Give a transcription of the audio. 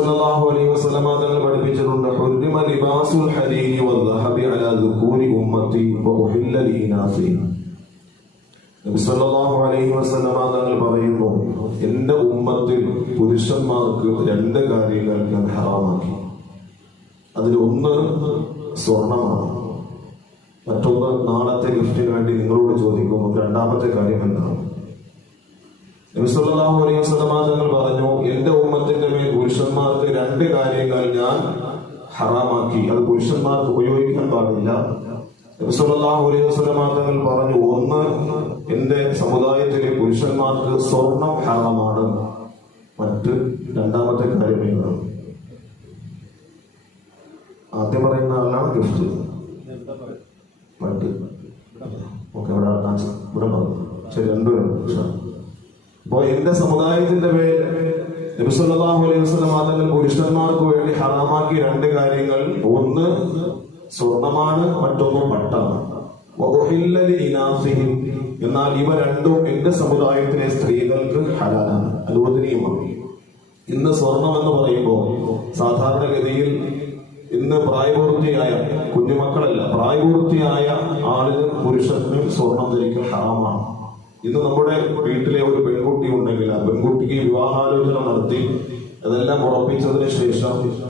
സല്ലല്ലാഹു അലൈഹി വസല്ലം തങ്ങൾ പഠിപ്പിച്ചിട്ടുണ്ട്, ഹുർരിമ ലിബാസുൽ ഹരീരി വദ്ദഹബി അലാ ദുഖൂരി ഉമ്മത്തി വഉഹില്ല ലിനാസി. നബി സല്ലല്ലാഹു അലൈഹി വസല്ലം തങ്ങൾ പറയുന്നു, എന്റെ ഉമ്മത്തിൽ പുരുഷന്മാർക്ക് രണ്ട് കാര്യങ്ങൾ ഞാൻ ഹറാമാക്കി. അതിലൊന്ന് സ്വർണമാണ്, മറ്റൊന്ന് നാളത്തെ ഗിഫ്റ്റിന് വേണ്ടി നിങ്ങളോട് ചോദിക്കുന്നു. രണ്ടാമത്തെ കാര്യം എന്താണ്? നബി സല്ലല്ലാഹു അലൈഹി വസല്ലം തങ്ങൾ പറഞ്ഞു, എന്റെ ഉമ്മത്തിന്റെ മേൽ പുരുഷന്മാർക്ക് രണ്ട് കാര്യങ്ങൾ ഞാൻ ഹറാമാക്കി, അത് പുരുഷന്മാർക്ക് ഉപയോഗിക്കാൻ പാടില്ല. നബി സല്ലല്ലാഹു അലൈഹി വസല്ലം തങ്ങൾ പറഞ്ഞു, ഒന്ന്, എന്റെ സമുദായത്തിലെ പുരുഷന്മാർക്ക് സ്വർണം ഹറാമാണ്. രണ്ടാമത്തെ കാര്യം എന്താണ്? ആദ്യം പറയുന്ന ആളാണ് ഗിഫ്റ്റ്. ഓക്കെ, ഇവിടെ പറഞ്ഞു. ശരി, രണ്ടുപേരും. അപ്പോ എന്റെ സമുദായത്തിന്റെ പേര് നബി സല്ലല്ലാഹു അലൈഹി വസല്ലം തങ്ങൾ പുരുഷന്മാർക്ക് വേണ്ടി ഹറാമാക്കിയ രണ്ട് കാര്യങ്ങൾ, ഒന്ന് സ്വർണമാണ്, മറ്റൊന്ന് പട്ടാണ്. എന്നാൽ ഇവ രണ്ടും എന്റെ സമുദായത്തിലെ സ്ത്രീകൾക്ക് ഹലാലാണ്, അനുവദനീയമാണ്. ഇന്ന് സ്വർണം എന്ന് പറയുമ്പോൾ സാധാരണഗതിയിൽ ഇന്ന് പ്രായപൂർത്തിയായ കുഞ്ഞുമക്കളല്ല, പ്രായപൂർത്തിയായ ആളുകൾ പുരുഷന് സ്വർണം ധരിക്കൽ ഹറാമാണ്. ഇന്ന് നമ്മുടെ വീട്ടിലെ ഒരു പെൺകുട്ടി ഉണ്ടെങ്കിൽ ആ പെൺകുട്ടിക്ക് വിവാഹാലോചന നടത്തി അതെല്ലാം ഉറപ്പിച്ചതിന് ശേഷം